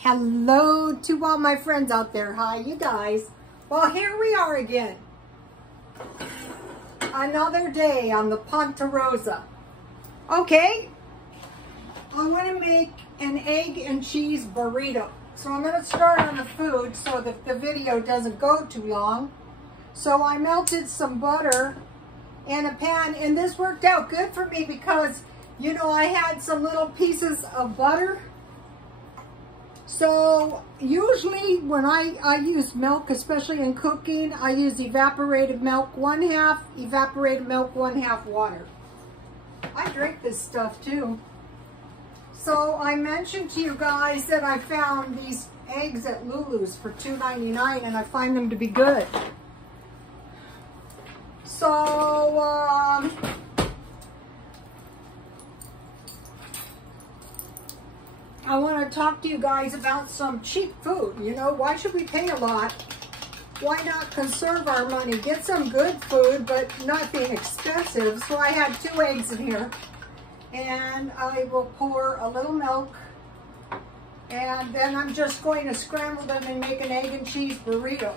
Hello to all my friends out there. Hi, you guys. Well, here we are again. Another day on the Ponderosa. Okay, I want to make an egg and cheese burrito. So I'm going to start on the food so that the video doesn't go too long. So I melted some butter in a pan, and this worked out good for me because, you know, I had some little pieces of butter. So usually when I use milk, especially in cooking, I use evaporated milk, 1/2 evaporated milk, 1/2 water. I drink this stuff too. So I mentioned to you guys that I found these eggs at Lulu's for $2.99, and I find them to be good. So I want to talk to you guys about some cheap food. You know, why should we pay a lot? Why not conserve our money? Get some good food, but nothing expensive. So I had 2 eggs in here. And I will pour a little milk. And then I'm just going to scramble them and make an egg and cheese burrito.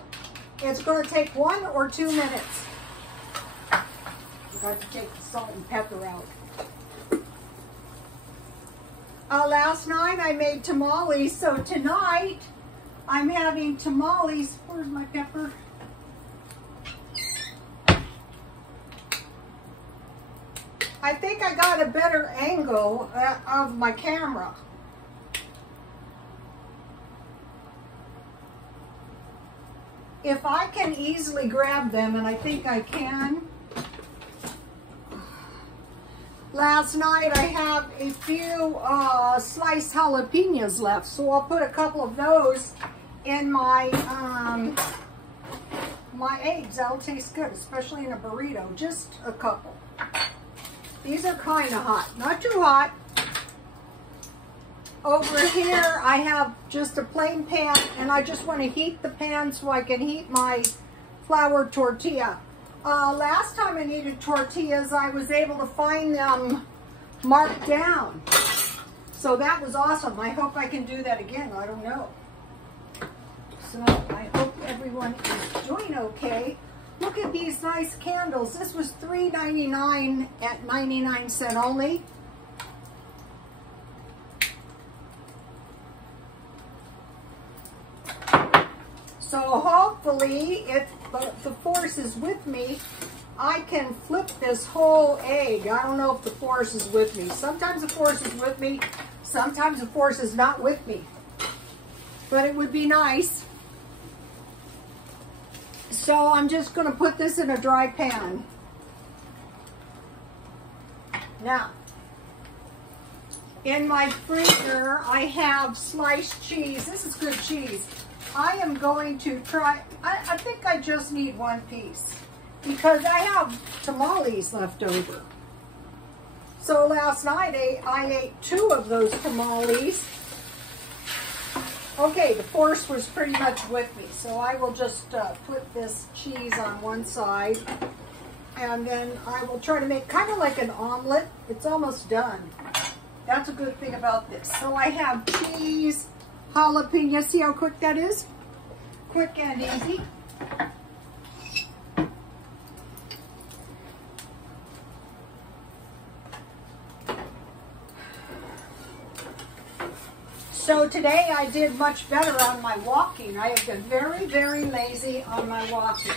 It's going to take 1 or 2 minutes. I've got to take the salt and pepper out. Last night I made tamales, so tonight I'm having tamales. Where's my pepper? I think I got a better angle of my camera. If I can easily grab them, and I think I can. Last night I have a few sliced jalapenos left, so I'll put a couple of those in my my eggs. That'll taste good, especially in a burrito. Just a couple. These are kind of hot, not too hot. Over here I have just a plain pan, and I just want to heat the pan so I can heat my flour tortilla. Last time I needed tortillas, I was able to find them marked down. So that was awesome. I hope I can do that again. I don't know. So I hope everyone is doing okay. Look at these nice candles. This was $3.99 at 99¢ only. So hopefully, if the force is with me, I can flip this whole egg. I don't know if the force is with me. Sometimes the force is with me. Sometimes the force is not with me. But it would be nice. So I'm just going to put this in a dry pan. Now, in my freezer, I have sliced cheese. This is good cheese. I am going to try, I think I just need 1 piece because I have tamales left over. So last night I ate 2 of those tamales. Okay, the force was pretty much with me, so I will just put this cheese on one side, and then I will try to make kind of like an omelet. It's almost done. That's a good thing about this. So I have cheese, jalapeno. See how quick that is? Quick and easy. So today I did much better on my walking. I have been very, very lazy on my walking.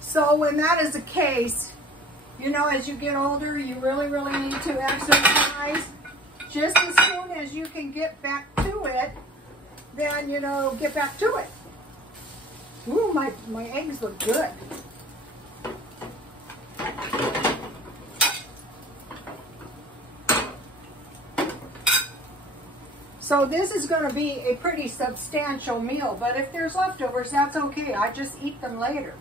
So when that is the case, you know, as you get older, you really, really need to exercise. Just as soon as you can get back to it, then, you know, get back to it. Ooh, my eggs look good. So this is going to be a pretty substantial meal, but if there's leftovers, that's okay. I just eat them later.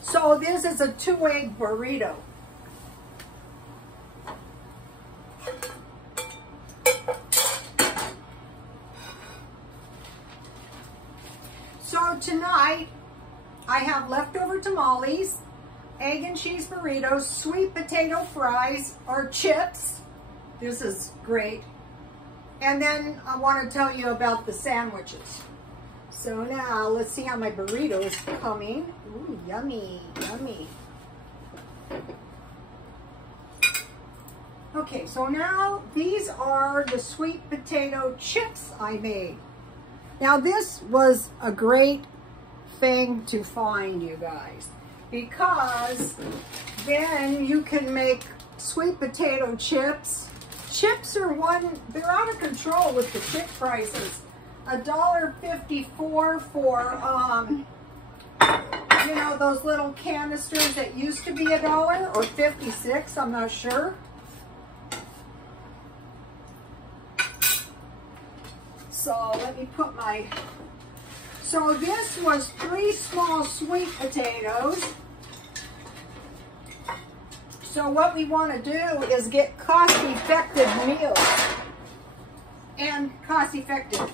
So this is a 2-egg burrito. So tonight I have leftover tamales. egg and cheese burritos, sweet potato fries or chips. This is great. And then I want to tell you about the sandwiches. So now let's see how my burrito is coming. Ooh, yummy, yummy. Okay, so now these are the sweet potato chips I made. Now this was a great thing to find, you guys, because then you can make sweet potato chips. Chips are they're out of control with the chip prices. $1.54 for, you know, those little canisters that used to be $1 or 56, I'm not sure. So let me put so this was 3 small sweet potatoes. So what we want to do is get cost-effective meals and cost-effective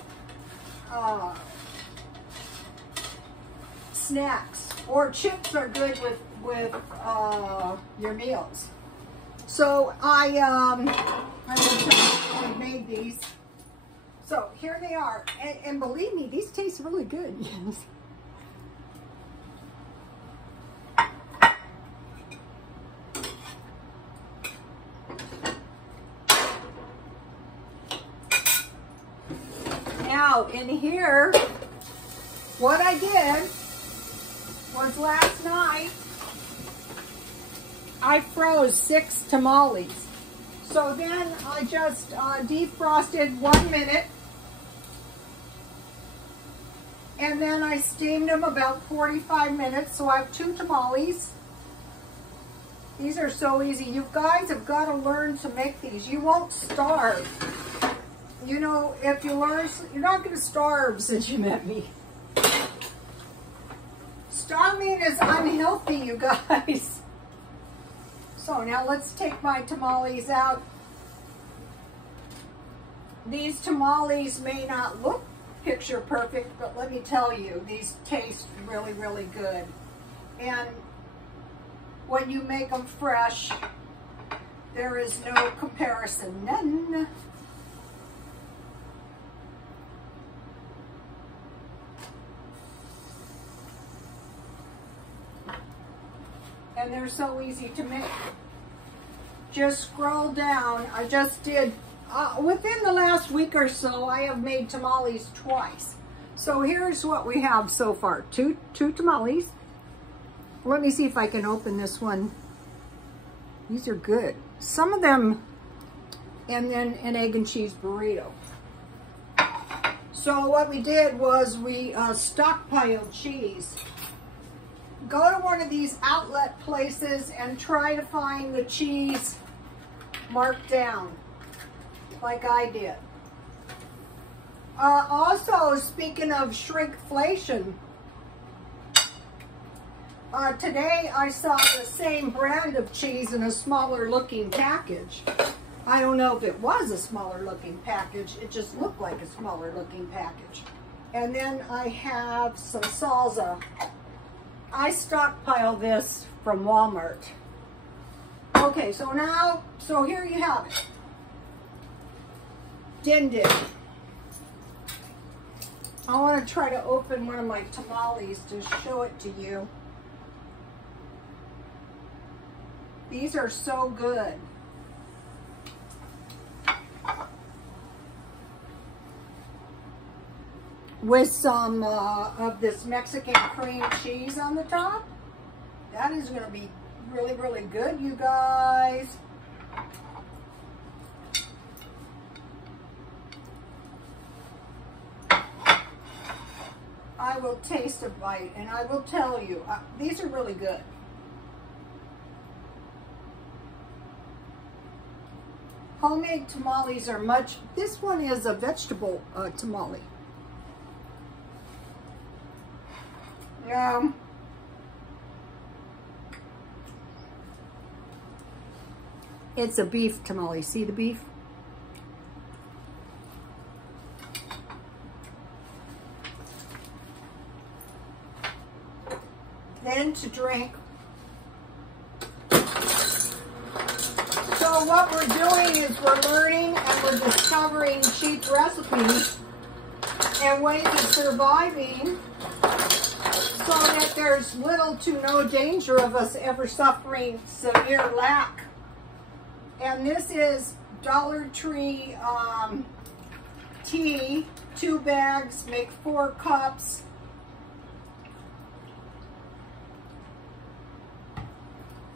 snacks, or chips are good with your meals. So I will tell you how I made these. So here they are, and believe me, these taste really good. Yes. Now in here, what I did was last night I froze 6 tamales. So then I just defrosted 1 minute, and then I steamed them about 45 minutes. So I have 2 tamales. These are so easy. You guys have got to learn to make these. You won't starve. You know, if you learn, you're not going to starve since you met me. Starving is unhealthy, you guys. So now let's take my tamales out. These tamales may not look picture perfect, but let me tell you, these taste really, really good. And when you make them fresh, there is no comparison. None. And they're so easy to make. Just scroll down. I just did, within the last week or so, I have made tamales twice. So here's what we have so far. Two tamales. Let me see if I can open this one. These are good. Some of them, and then an egg and cheese burrito. So what we did was we stockpiled cheese. Go to one of these outlet places and try to find the cheese marked down, like I did. Also, speaking of shrinkflation, today I saw the same brand of cheese in a smaller looking package. I don't know if it was a smaller looking package. It just looked like a smaller looking package. And then I have some salsa. I stockpile this from Walmart. Okay, so now, so here you have it. Din din. I want to try to open one of my tamales to show it to you. These are so good. With some of this Mexican cream cheese on the top. That is going to be really, really good, you guys. I will taste a bite and I will tell you, these are really good. Homemade tamales are much, this one is a vegetable tamale. It's a beef tamale. See the beef? Then to drink, So what we're doing is we're learning and we're discovering cheap recipes and ways of surviving so that there's little to no danger of us ever suffering severe lack. And this is Dollar Tree tea, 2 bags, make 4 cups.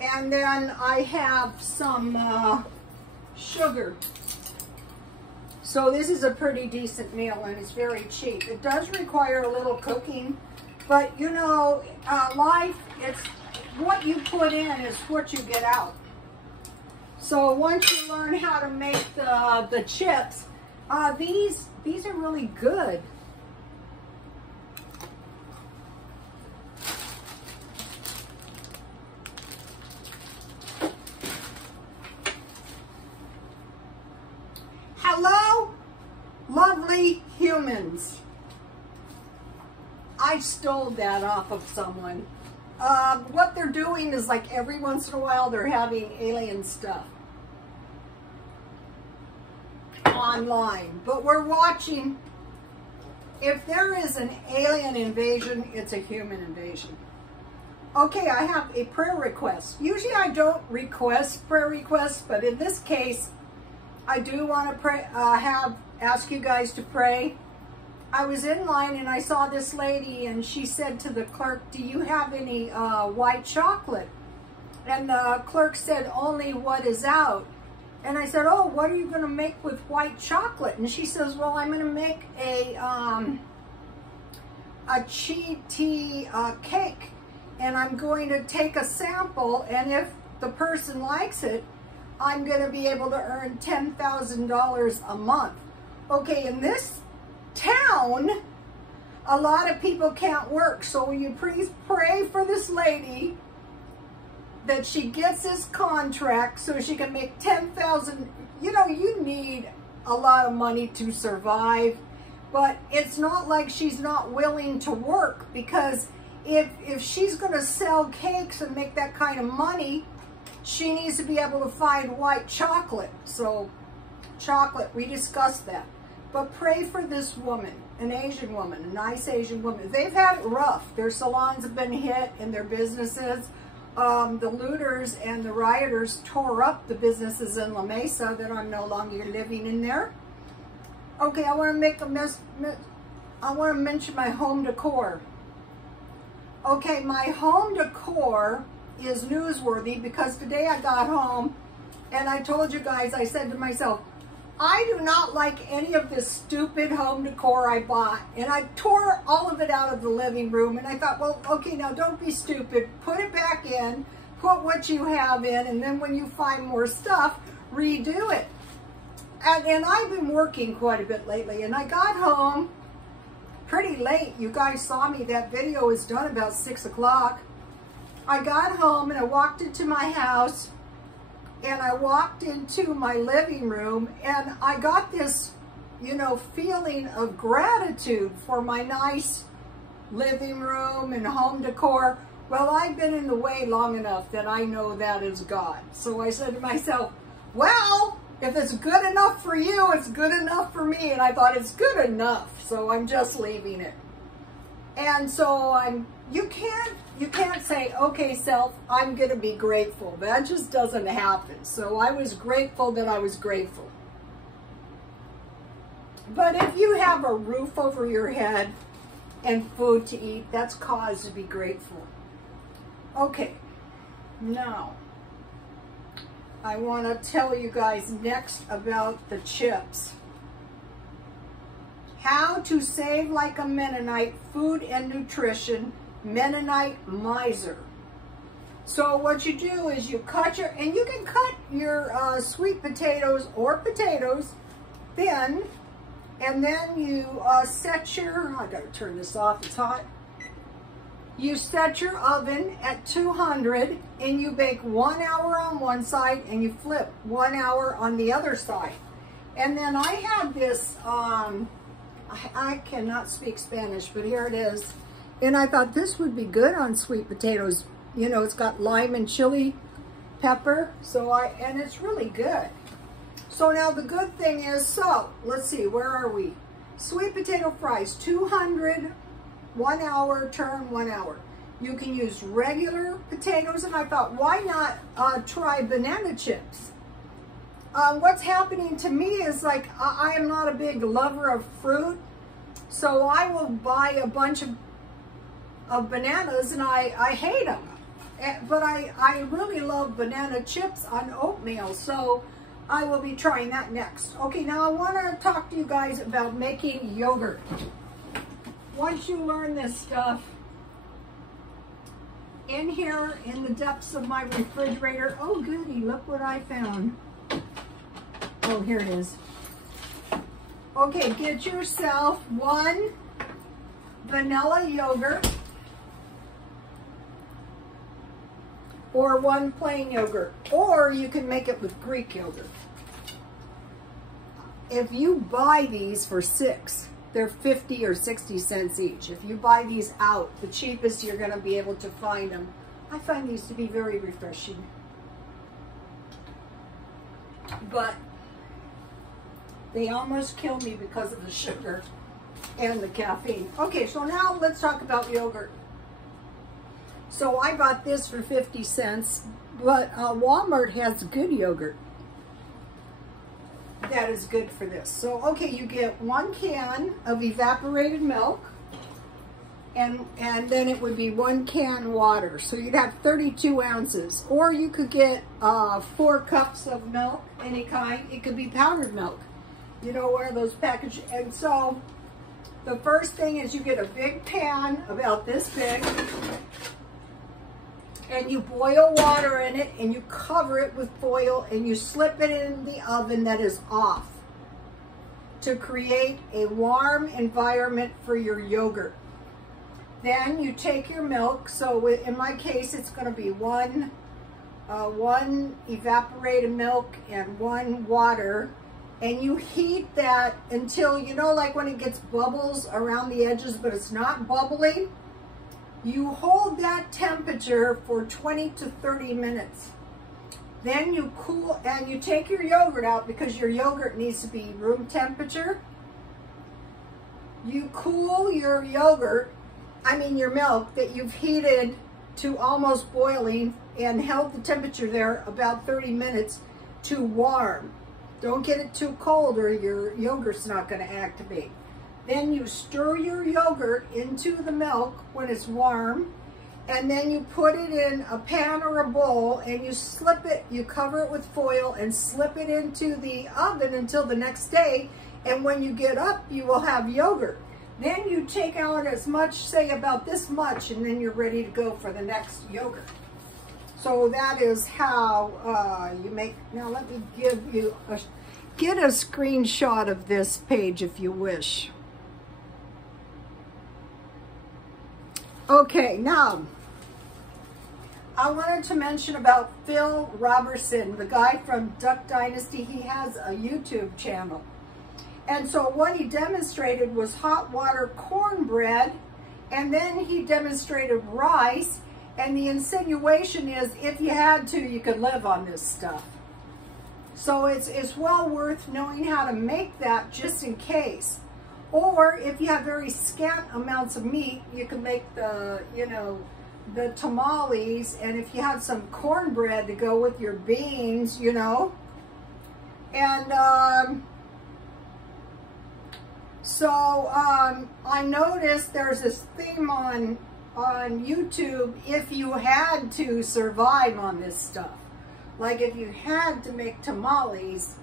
And then I have some sugar. So this is a pretty decent meal and it's very cheap. It does require a little cooking, but you know, life, it's what you put in is what you get out. So once you learn how to make the chips, these are really good. Hello, lovely humans. I stole that off of someone. What they're doing is like every once in a while they're having alien stuff online. But we're watching. If there is an alien invasion, it's a human invasion. Okay, I have a prayer request. Usually I don't request prayer requests, but in this case, I do want to pray, ask you guys to pray. I was in line and I saw this lady and she said to the clerk, do you have any white chocolate? And the clerk said, only what is out. And I said, oh, what are you going to make with white chocolate? And she says, well, I'm going to make a cheese tea cake. And I'm going to take a sample, and if the person likes it, I'm going to be able to earn $10,000 a month. Okay, in this town, a lot of people can't work. So will you please pray for this lady that she gets this contract so she can make $10,000. You know, you need a lot of money to survive, but it's not like she's not willing to work, because if she's going to sell cakes and make that kind of money, she needs to be able to find white chocolate. So chocolate, we discussed that. But pray for this woman, an Asian woman, a nice Asian woman. They've had it rough. Their salons have been hit and their businesses. The looters and the rioters tore up the businesses in La Mesa that I'm no longer living in there. Okay, I want to mention my home decor. Okay, my home decor is newsworthy because today I got home and I told you guys, I said to myself, I do not like any of this stupid home decor I bought. And I tore all of it out of the living room. And I thought, well, okay, now don't be stupid. Put it back in. Put what you have in. And then when you find more stuff, redo it. And I've been working quite a bit lately. And I got home pretty late. You guys saw me. That video was done about 6 o'clock. I got home and I walked into my house. And I walked into my living room and I got this, you know, feeling of gratitude for my nice living room and home decor. Well, I've been in the way long enough that I know that is God. So I said to myself, well, if it's good enough for you, it's good enough for me. And I thought it's good enough. So I'm just leaving it. And so you can't say, okay, self, I'm going to be grateful. That just doesn't happen. So I was grateful that I was grateful. But if you have a roof over your head and food to eat, that's cause to be grateful. Okay, now I want to tell you guys next about the chips. How to save like a Mennonite, food and nutrition, Mennonite miser. So what you do is you cut and you can cut your sweet potatoes or potatoes thin, and then you set your, I gotta turn this off, it's hot. You set your oven at 200 and you bake 1 hour on one side and you flip 1 hour on the other side. And then I had this, I cannot speak Spanish, but here it is. And I thought this would be good on sweet potatoes. You know, it's got lime and chili pepper. And it's really good. So now the good thing is, so let's see, where are we? Sweet potato fries, 200, 1 hour, turn 1 hour. You can use regular potatoes, and I thought, why not try banana chips? What's happening to me is, like, I am not a big lover of fruit, so I will buy a bunch of bananas, and I hate them. But I really love banana chips on oatmeal, so I will be trying that next. Okay, now I want to talk to you guys about making yogurt. Once you learn this stuff, in here, in the depths of my refrigerator, oh goody, look what I found. Oh, here it is. Okay, get yourself 1 vanilla yogurt or 1 plain yogurt, or you can make it with Greek yogurt. If you buy these for 6, they're 50 or 60 cents each. If you buy these out, the cheapest you're going to be able to find them. I find these to be very refreshing. But they almost kill me because of the sugar and the caffeine. Okay, so now let's talk about yogurt. So I bought this for 50 cents, but Walmart has good yogurt that is good for this. So, okay, you get 1 can of evaporated milk, and then it would be 1 can water. So you'd have 32 ounces. Or you could get 4 cups of milk, any kind. It could be powdered milk. You know, one of those packages. And so the first thing is you get a big pan about this big, and you boil water in it, and you cover it with foil, and you slip it in the oven that is off to create a warm environment for your yogurt. Then you take your milk. So in my case, it's going to be one evaporated milk and 1 water, and you heat that until, you know, like when it gets bubbles around the edges, but it's not bubbling. You hold that temperature for 20 to 30 minutes. Then you cool, and you take your yogurt out because your yogurt needs to be room temperature. You cool your yogurt, your milk that you've heated to almost boiling and held the temperature there about 30 minutes to warm. Don't get it too cold or your yogurt's not going to activate. Then you stir your yogurt into the milk when it's warm, and then you put it in a pan or a bowl, and you slip it, you cover it with foil and slip it into the oven until the next day, and when you get up, you will have yogurt. Then you take out as much, say about this much, and then you're ready to go for the next yogurt. So that is how you make. Now let me give you get a screenshot of this page if you wish. Okay, now, I wanted to mention about Phil Robertson, the guy from Duck Dynasty. He has a YouTube channel. And so what he demonstrated was hot water cornbread, and then he demonstrated rice, and the insinuation is if you had to, you could live on this stuff. So it's well worth knowing how to make that just in case. Or if you have very scant amounts of meat, you can make the tamales, and if you have some cornbread to go with your beans, And I noticed there's this theme on YouTube, if you had to survive on this stuff. Like if you had to make tamales,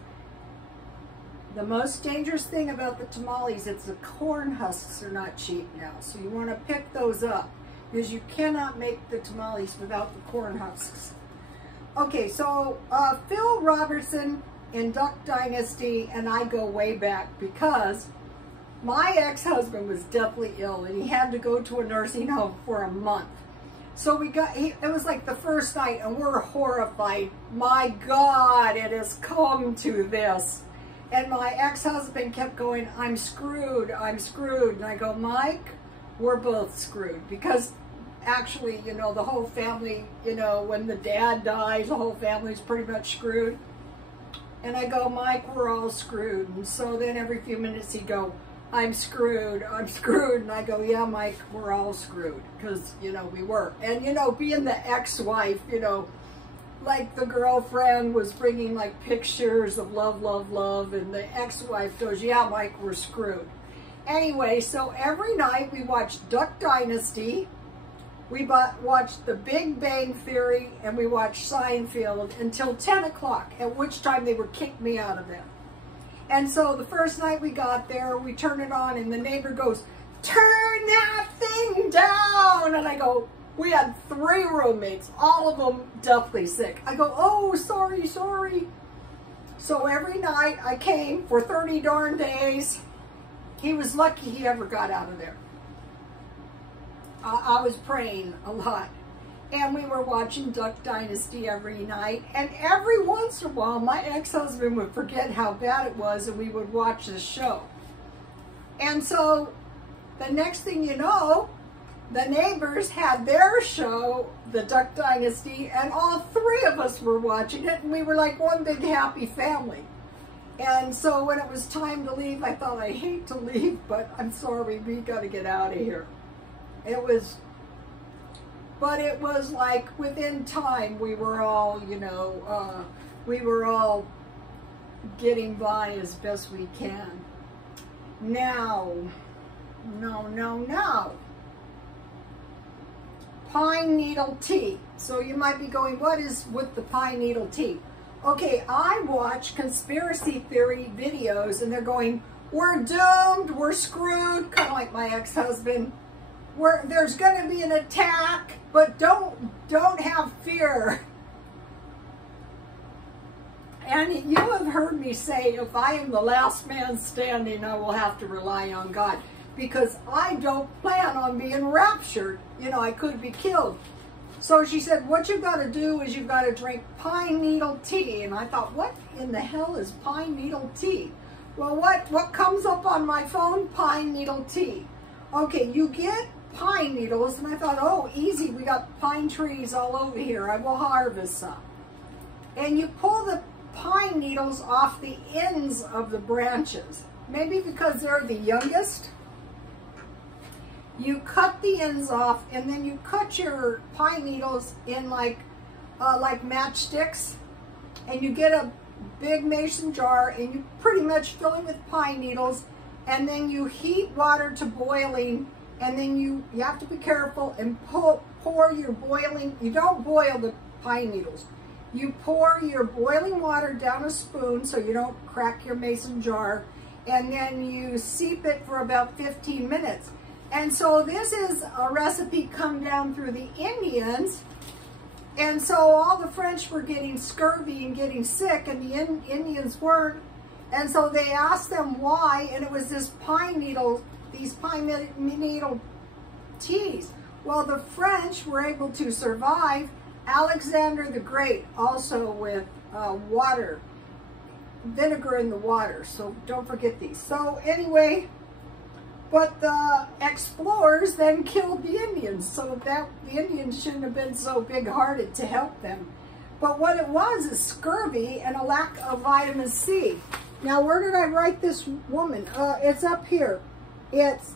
the most dangerous thing about the tamales, it's the corn husks are not cheap now. So you want to pick those up because you cannot make the tamales without the corn husks. Okay, so Phil Robertson in Duck Dynasty and I go way back because my ex-husband was deathly ill and he had to go to a nursing home for a month. So it was like the first night and we're horrified. My God, it has come to this. And my ex-husband kept going, I'm screwed, I'm screwed. And I go, Mike, we're both screwed. Because actually, you know, the whole family, you know, when the dad dies, the whole family's pretty much screwed. And I go, Mike, we're all screwed. And so then every few minutes he'd go, I'm screwed, I'm screwed. And I go, yeah, Mike, we're all screwed. Because, you know, we were. And, you know, being the ex-wife, you know, like the girlfriend was bringing like pictures of love, love, love. And the ex-wife goes, yeah, Mike, we're screwed. Anyway, so every night we watched Duck Dynasty. We watched The Big Bang Theory, and we watched Seinfeld until 10 o'clock, at which time they would kick me out of there. And so the first night we got there, we turn it on, and the neighbor goes, turn that thing down! And I go, we had 3 roommates, all of them deathly sick. I go, oh, sorry, sorry. So every night I came for 30 darn days. He was lucky he ever got out of there. I was praying a lot. And we were watching Duck Dynasty every night. And every once in a while, my ex-husband would forget how bad it was, and we would watch the show. And so the next thing you know, the neighbors had their show, the Duck Dynasty, and all 3 of us were watching it, and we were like one big happy family. And so when it was time to leave, I thought, I hate to leave, but I'm sorry, we got to get out of here. It was, but it was like within time, we were all, you know, we were all getting by as best we can. Now, no. Pine needle tea. So you might be going, what is with the pine needle tea? Okay, I watch conspiracy theory videos, and they're going, we're doomed, we're screwed, kind of like my ex-husband. There's going to be an attack, but don't have fear. And you have heard me say, if I am the last man standing, I will have to rely on God, because I don't plan on being raptured. You know, I could be killed. So she said, what you've got to do is you've got to drink pine needle tea. And I thought, what in the hell is pine needle tea? Well, what comes up on my phone? Pine needle tea. Okay, you get pine needles, and I thought, oh, easy, we got pine trees all over here, I will harvest some. And you pull the pine needles off the ends of the branches, maybe because they're the youngest. You cut the ends off, and then you cut your pine needles in like matchsticks, and you get a big mason jar, and you pretty much fill it with pine needles, and then you heat water to boiling. And then you have to be careful and pour your boiling, you don't boil the pine needles. You pour your boiling water down a spoon so you don't crack your mason jar, and then you steep it for about 15 minutes. And so this is a recipe come down through the Indians. And so all the French were getting scurvy and getting sick, and the Indians weren't. And so they asked them why, and it was this pine needle, these pine needle teas. Well, the French were able to survive. Alexander the Great also with water, vinegar in the water. So don't forget these. So anyway, but the explorers then killed the Indians. So that the Indians shouldn't have been so big-hearted to help them. But what it was is scurvy and a lack of vitamin C. Now, where did I write this woman? It's up here. It's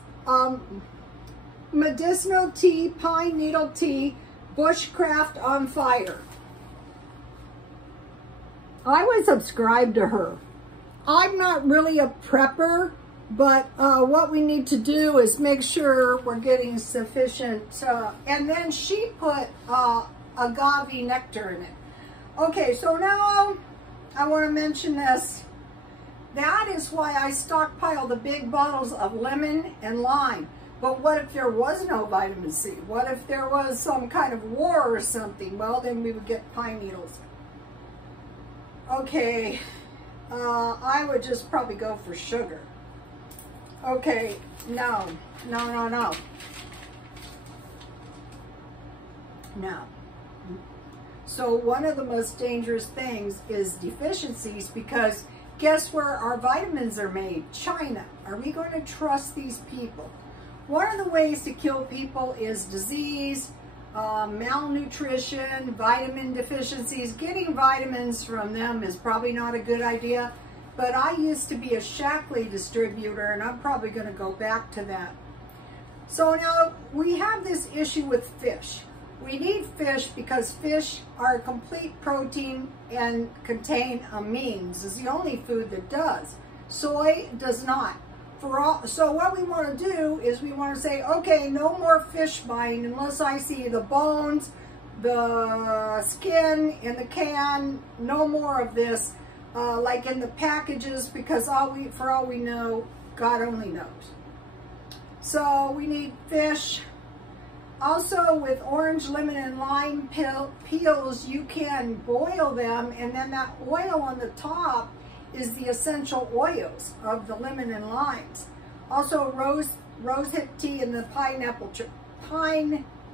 medicinal tea, pine needle tea, bushcraft on fire. I would subscribe to her. I'm not really a prepper, but what we need to do is make sure we're getting sufficient. And then she put agave nectar in it. Okay, so now I want to mention this. That is why I stockpile the big bottles of lemon and lime. But what if there was no vitamin C? What if there was some kind of war or something? Well, then we would get pine needles. Okay, I would just probably go for sugar. Okay, no. No. So one of the most dangerous things is deficiencies, because guess where our vitamins are made? China. Are we going to trust these people? One of the ways to kill people is disease, malnutrition, vitamin deficiencies. Getting vitamins from them is probably not a good idea, but I used to be a Shackley distributor, and I'm probably going to go back to that. So now we have this issue with fish. We need fish because fish are a complete protein and contain amines. It's the only food that does. Soy does not. So what we want to do is we want to say, okay, no more fish buying unless I see the bones, the skin in the can, no more of this, like in the packages, because for all we know, God only knows. So we need fish. Also with orange, lemon, and lime peels, you can boil them, and then that oil on the top is the essential oils of the lemon and limes. Also rosehip tea and the pine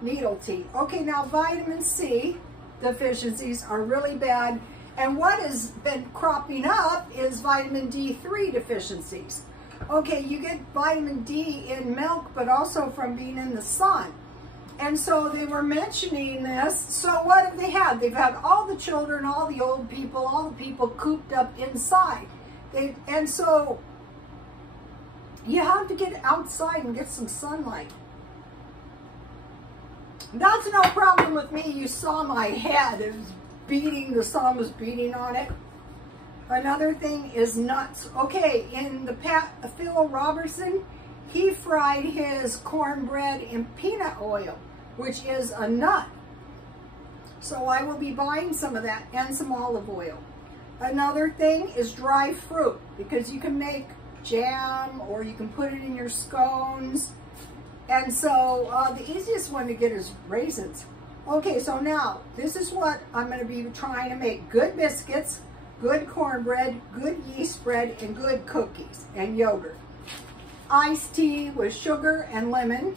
needle tea. Okay, now vitamin C deficiencies are really bad, and what has been cropping up is vitamin D3 deficiencies. Okay, you get vitamin D in milk, but also from being in the sun. And so they were mentioning this. So what have they had? They've had all the children, all the old people, all the people cooped up inside. And so you have to get outside and get some sunlight. That's no problem with me. You saw my head. It was beating, the sun was beating on it. Another thing is nuts. Okay, in the Phil Robertson, he fried his cornbread in peanut oil, which is a nut. So I will be buying some of that and some olive oil. Another thing is dry fruit, because you can make jam or you can put it in your scones. And so the easiest one to get is raisins. Okay, so now this is what I'm going to be trying to make: good biscuits, good cornbread, good yeast bread, and good cookies and yogurt. Iced tea with sugar and lemon,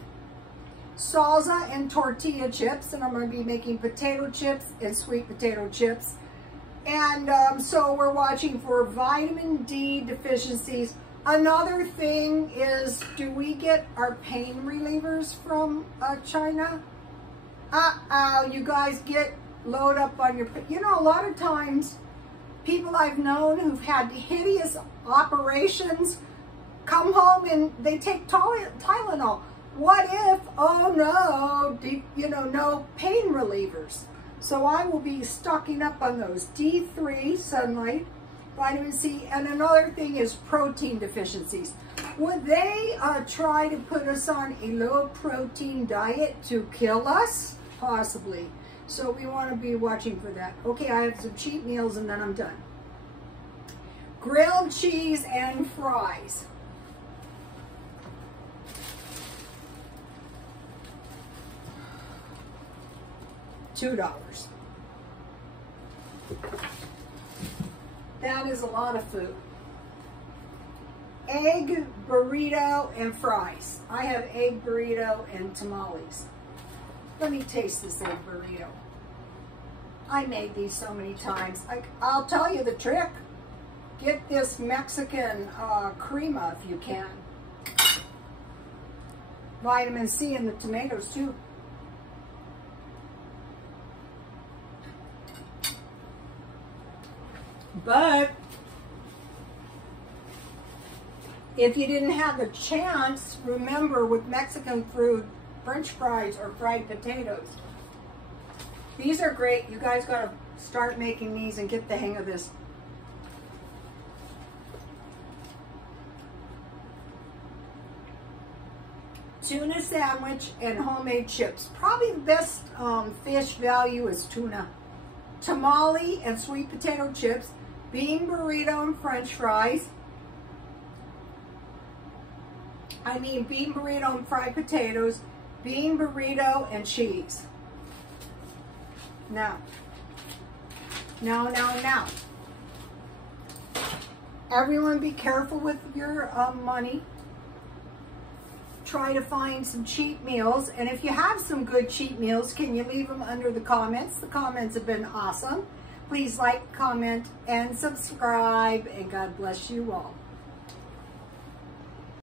salsa and tortilla chips, and I'm going to be making potato chips and sweet potato chips. And so we're watching for vitamin D deficiencies. Another thing is, do we get our pain relievers from China? You guys load up on your, you know, a lot of times people I've known who've had hideous operations come home and they take Tylenol. What if, oh no, you know, no pain relievers? So I will be stocking up on those. D3, sunlight, vitamin C, and another thing is protein deficiencies. Would they try to put us on a low protein diet to kill us? Possibly. So we want to be watching for that. Okay, I have some cheat meals and then I'm done. Grilled cheese and fries. $2. That is a lot of food. Egg burrito and fries. I have egg burrito and tamales. Let me taste this egg burrito. I made these so many times. I'll tell you the trick. Get this Mexican crema if you can. Vitamin C in the tomatoes too. But if you didn't have the chance, remember with Mexican food, French fries or fried potatoes. These are great. You guys got to start making these and get the hang of this. Tuna sandwich and homemade chips. Probably the best fish value is tuna. Tamale and sweet potato chips. Bean burrito and French fries. Bean burrito and fried potatoes. Bean burrito and cheese. Now. Everyone be careful with your money. Try to find some cheat meals. And if you have some good cheat meals, can you leave them under the comments? The comments have been awesome. Please like, comment, and subscribe. And God bless you all.